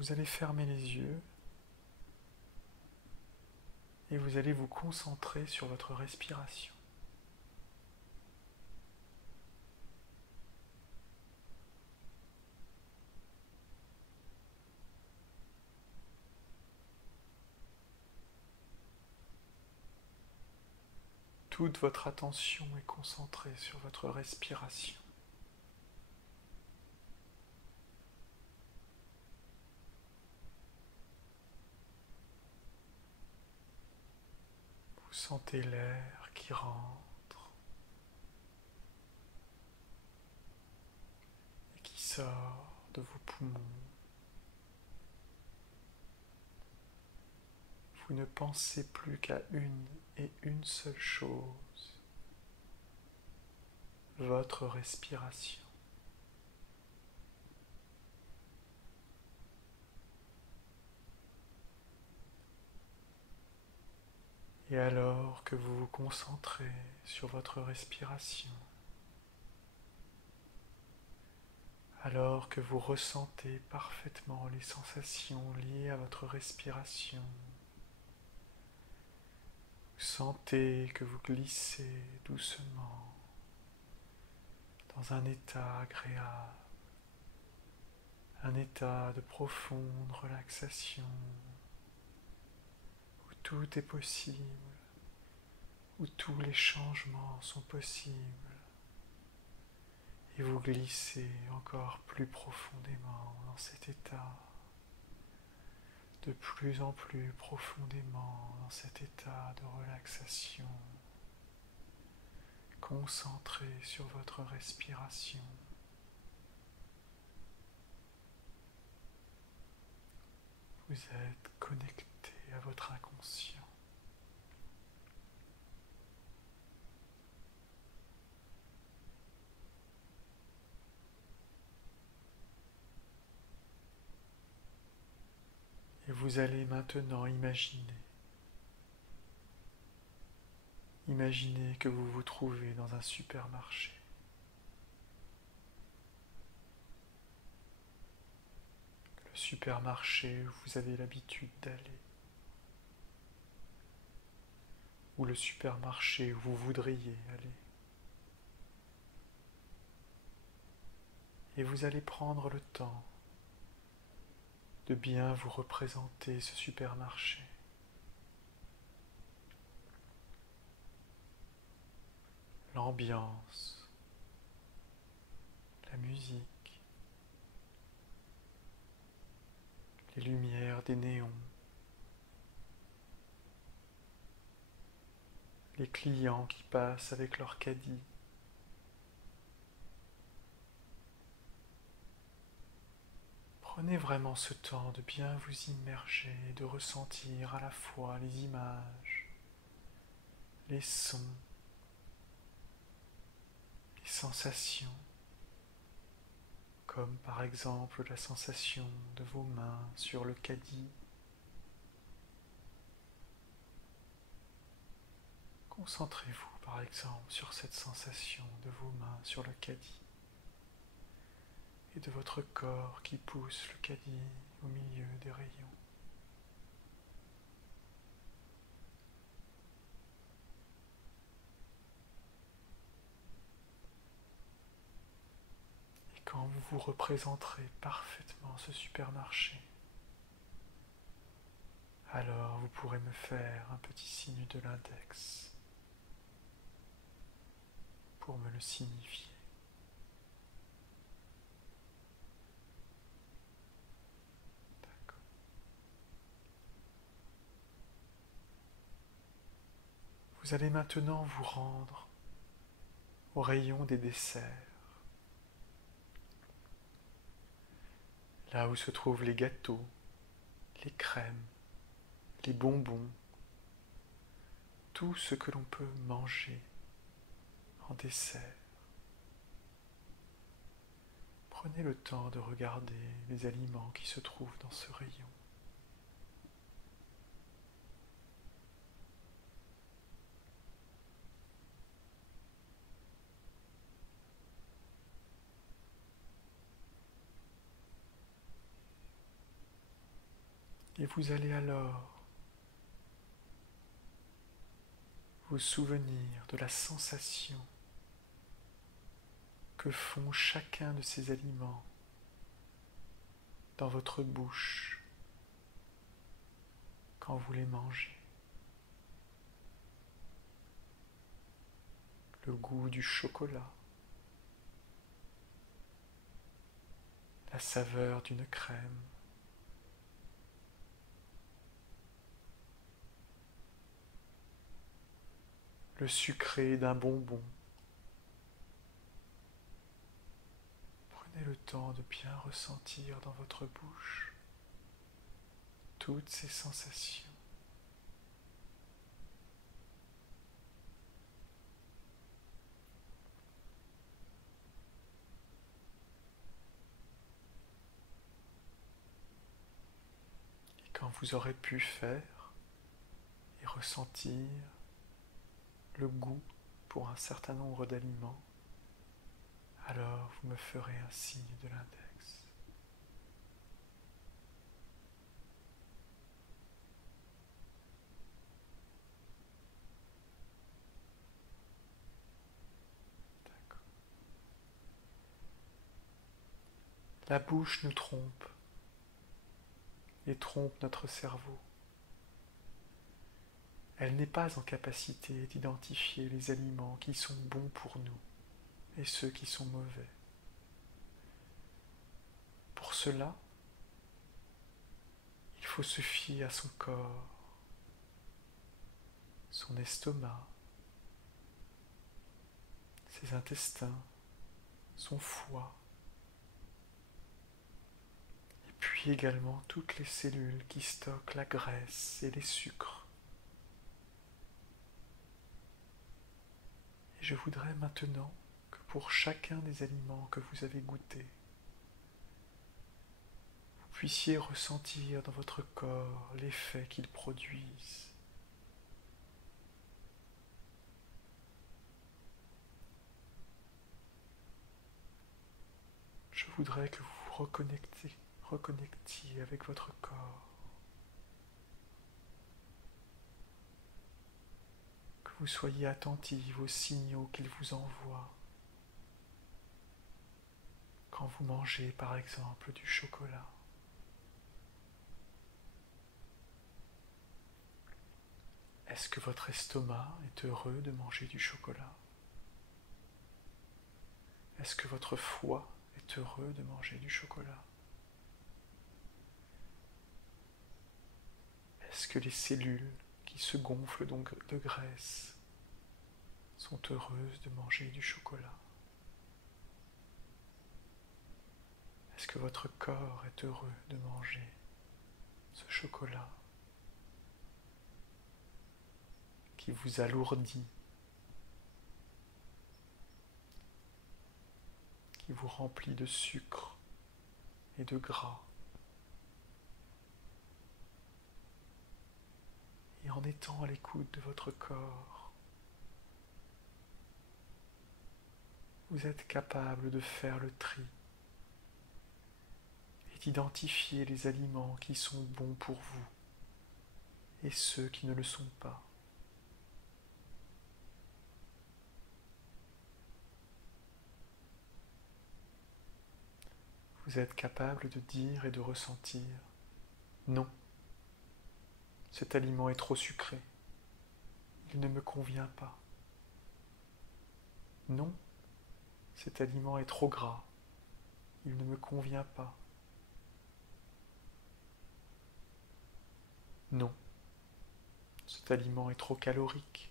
vous allez fermer les yeux et vous allez vous concentrer sur votre respiration. Toute votre attention est concentrée sur votre respiration. Vous sentez l'air qui rentre et qui sort de vos poumons. Vous ne pensez plus qu'à une seule chose, votre respiration. Et alors que vous vous concentrez sur votre respiration, alors que vous ressentez parfaitement les sensations liées à votre respiration, vous sentez que vous glissez doucement dans un état agréable, un état de profonde relaxation, où tout est possible, où tous les changements sont possibles, et vous glissez encore plus profondément dans cet état, de plus en plus profondément dans cet état de relaxation, concentré sur votre respiration. Vous êtes connecté à votre inconscient. Et vous allez maintenant imaginez que vous vous trouvez dans un supermarché. Le supermarché où vous avez l'habitude d'aller. Ou le supermarché où vous voudriez aller. Et vous allez prendre le temps de bien vous représenter ce supermarché. L'ambiance, la musique, les lumières des néons, les clients qui passent avec leur caddie. Prenez vraiment ce temps de bien vous immerger et de ressentir à la fois les images, les sons, les sensations, comme par exemple la sensation de vos mains sur le caddie. Concentrez-vous par exemple sur cette sensation de vos mains sur le caddie et de votre corps qui pousse le caddie au milieu des rayons. Et quand vous vous représenterez parfaitement ce supermarché, alors vous pourrez me faire un petit signe de l'index pour me le signifier. D'accord. Vous allez maintenant vous rendre au rayon des desserts, là où se trouvent les gâteaux, les crèmes, les bonbons, tout ce que l'on peut manger en dessert. Prenez le temps de regarder les aliments qui se trouvent dans ce rayon. Et vous allez alors vous souvenir de la sensation que font chacun de ces aliments dans votre bouche quand vous les mangez. Le goût du chocolat, la saveur d'une crème, le sucré d'un bonbon. Prenez le temps de bien ressentir dans votre bouche toutes ces sensations. Et quand vous aurez pu faire et ressentir le goût pour un certain nombre d'aliments, alors vous me ferez un signe de l'index. D'accord. La bouche nous trompe et trompe notre cerveau. Elle n'est pas en capacité d'identifier les aliments qui sont bons pour nous et ceux qui sont mauvais. Pour cela, il faut se fier à son corps, son estomac, ses intestins, son foie, et puis également toutes les cellules qui stockent la graisse et les sucres. Et je voudrais maintenant que pour chacun des aliments que vous avez goûtés, vous puissiez ressentir dans votre corps l'effet qu'ils produisent. Je voudrais que vous vous reconnectiez avec votre corps, que vous soyez attentifs aux signaux qu'il vous envoie quand vous mangez par exemple du chocolat. Est-ce que votre estomac est heureux de manger du chocolat? Est-ce que votre foie est heureux de manger du chocolat? Est-ce que les cellules qui se gonflent donc de graisse sont heureuses de manger du chocolat? Est-ce que votre corps est heureux de manger ce chocolat qui vous alourdit, qui vous remplit de sucre et de gras? Et en étant à l'écoute de votre corps, vous êtes capable de faire le tri et d'identifier les aliments qui sont bons pour vous et ceux qui ne le sont pas. Vous êtes capable de dire et de ressentir « Non, cet aliment est trop sucré, il ne me convient pas. Non, cet aliment est trop gras, il ne me convient pas. Non, cet aliment est trop calorique,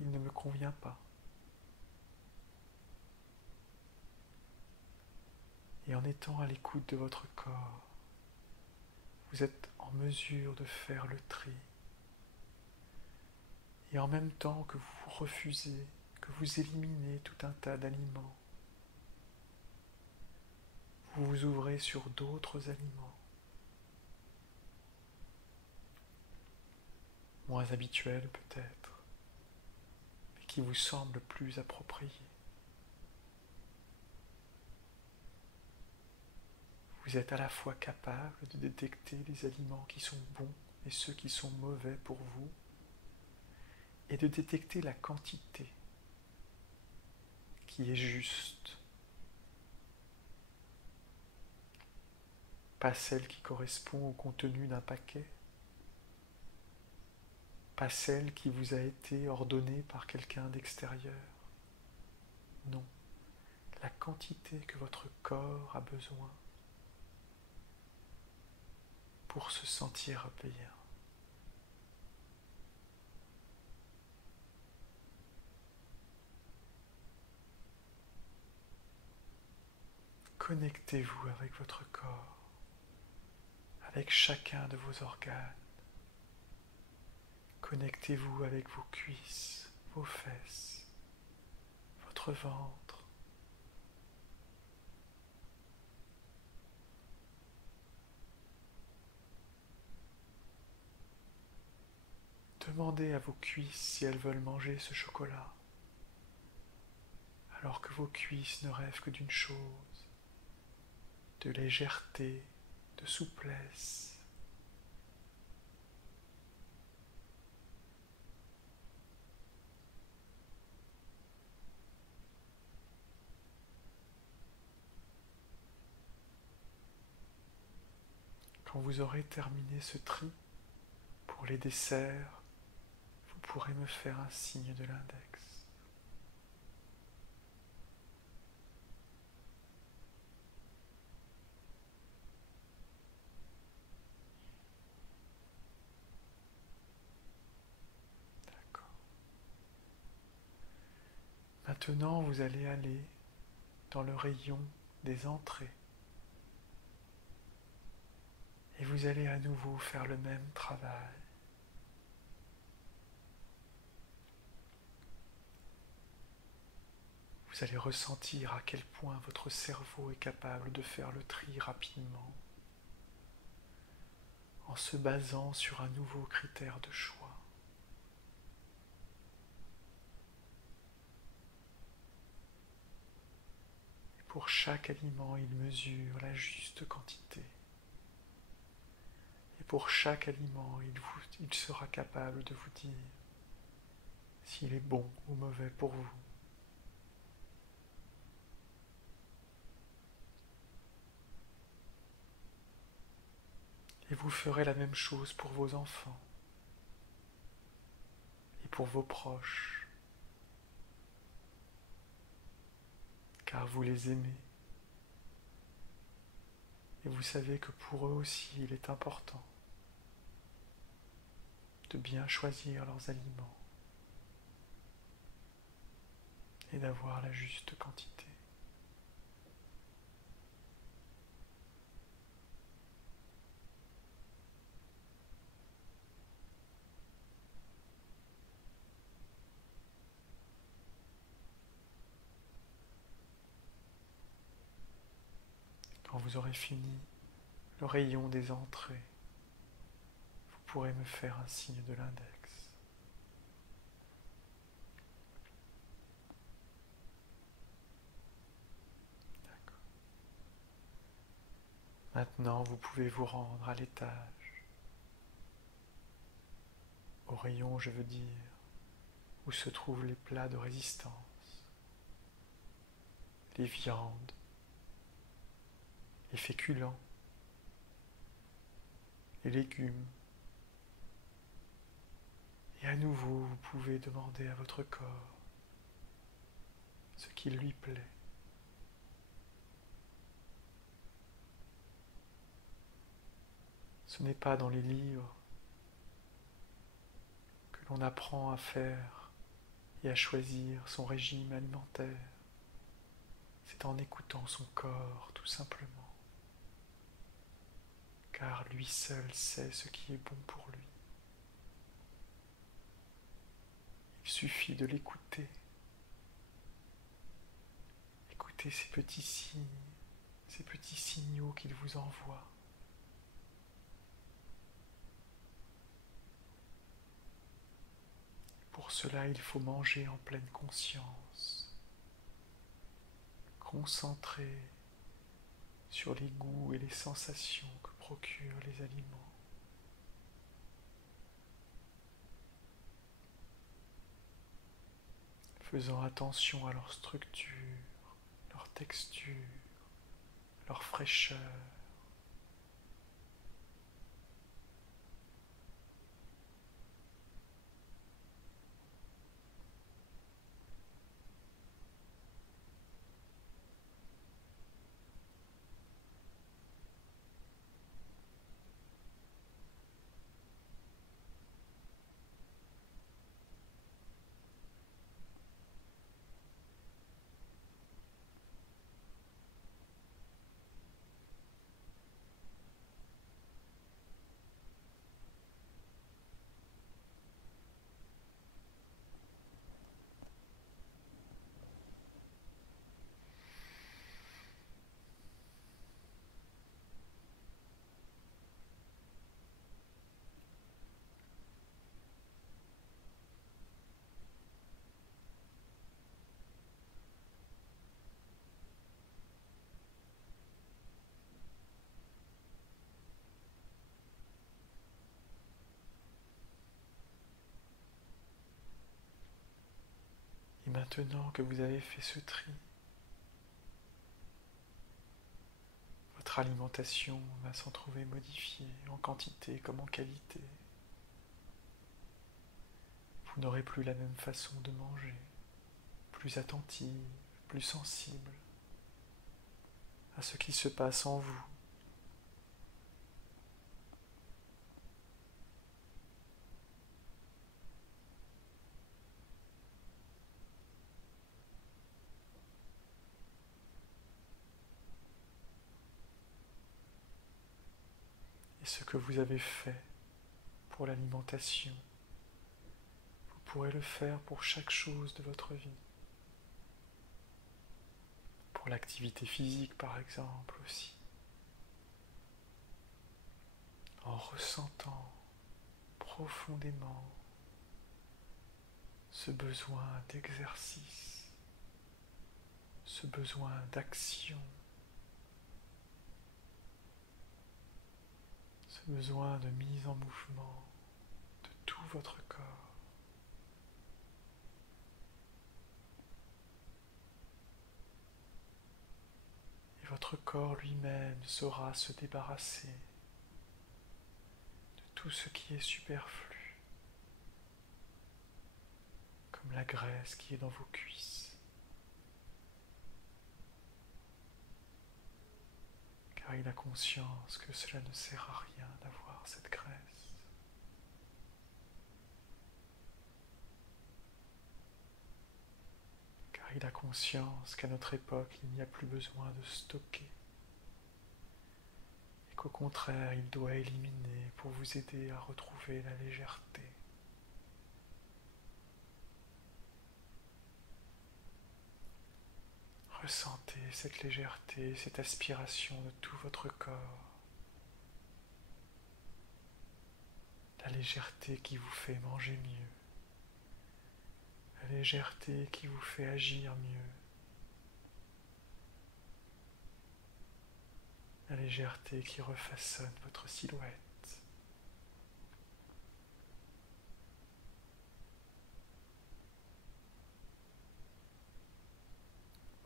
il ne me convient pas. » Et en étant à l'écoute de votre corps, vous êtes en mesure de faire le tri. Et en même temps que vous refusez, que vous éliminez tout un tas d'aliments, vous vous ouvrez sur d'autres aliments, moins habituels peut-être, mais qui vous semblent plus appropriés. Vous êtes à la fois capable de détecter les aliments qui sont bons et ceux qui sont mauvais pour vous, et de détecter la quantité qui est juste, pas celle qui correspond au contenu d'un paquet, pas celle qui vous a été ordonnée par quelqu'un d'extérieur. Non, la quantité que votre corps a besoin pour se sentir bien. Connectez-vous avec votre corps, avec chacun de vos organes. Connectez-vous avec vos cuisses, vos fesses, votre ventre. Demandez à vos cuisses si elles veulent manger ce chocolat, alors que vos cuisses ne rêvent que d'une chose, de légèreté, de souplesse. Quand vous aurez terminé ce tri, pour les desserts, vous pourrez me faire un signe de l'index. D'accord. Maintenant, vous allez aller dans le rayon des entrées. Et vous allez à nouveau faire le même travail. Vous allez ressentir à quel point votre cerveau est capable de faire le tri rapidement, en se basant sur un nouveau critère de choix. Et pour chaque aliment, il mesure la juste quantité. Et pour chaque aliment, il sera capable de vous dire s'il est bon ou mauvais pour vous. Et vous ferez la même chose pour vos enfants et pour vos proches, car vous les aimez. Et vous savez que pour eux aussi, il est important de bien choisir leurs aliments et d'avoir la juste quantité. Quand vous aurez fini le rayon des entrées, vous pourrez me faire un signe de l'index. D'accord. Maintenant, vous pouvez vous rendre à l'étage, au rayon, je veux dire, où se trouvent les plats de résistance, les viandes, les féculents, les légumes. Et à nouveau, vous pouvez demander à votre corps ce qui lui plaît. Ce n'est pas dans les livres que l'on apprend à faire et à choisir son régime alimentaire. C'est en écoutant son corps, tout simplement. Car lui seul sait ce qui est bon pour lui. Il suffit de l'écouter. Écoutez ces petits signes, ces petits signaux qu'il vous envoie. Pour cela, il faut manger en pleine conscience, concentré sur les goûts et les sensations que procurent les aliments. Faisant attention à leur structure, leur texture, leur fraîcheur. Et maintenant que vous avez fait ce tri, votre alimentation va s'en trouver modifiée en quantité comme en qualité. Vous n'aurez plus la même façon de manger, plus attentive, plus sensible à ce qui se passe en vous. Et ce que vous avez fait pour l'alimentation, vous pourrez le faire pour chaque chose de votre vie. Pour l'activité physique par exemple aussi. En ressentant profondément ce besoin d'exercice, ce besoin d'action, ce besoin de mise en mouvement de tout votre corps. Et votre corps lui-même saura se débarrasser de tout ce qui est superflu, comme la graisse qui est dans vos cuisses. Car il a conscience que cela ne sert à rien d'avoir cette graisse. Car il a conscience qu'à notre époque, il n'y a plus besoin de stocker. Et qu'au contraire, il doit éliminer pour vous aider à retrouver la légèreté. Ressentez cette légèreté, cette aspiration de tout votre corps. La légèreté qui vous fait manger mieux. La légèreté qui vous fait agir mieux. La légèreté qui refaçonne votre silhouette.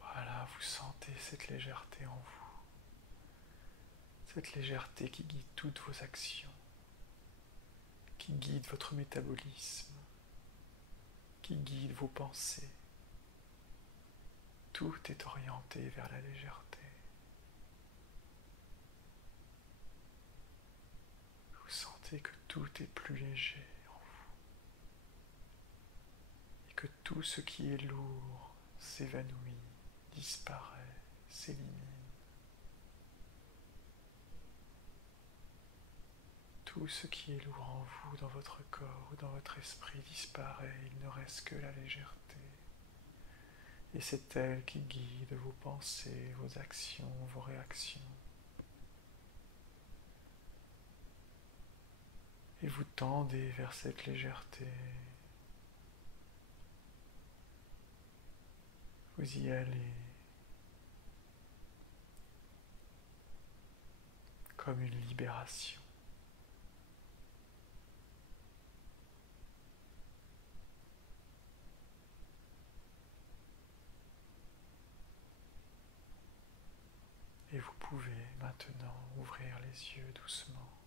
Voilà, vous sentez cette légèreté en vous. Cette légèreté qui guide toutes vos actions, qui guide votre métabolisme, qui guide vos pensées. Tout est orienté vers la légèreté. Vous sentez que tout est plus léger en vous et que tout ce qui est lourd s'évanouit, disparaît, s'élimine. Tout ce qui est lourd en vous, dans votre corps ou dans votre esprit disparaît, il ne reste que la légèreté. Et c'est elle qui guide vos pensées, vos actions, vos réactions. Et vous tendez vers cette légèreté. Vous y allez. comme une libération. Et vous pouvez maintenant ouvrir les yeux doucement.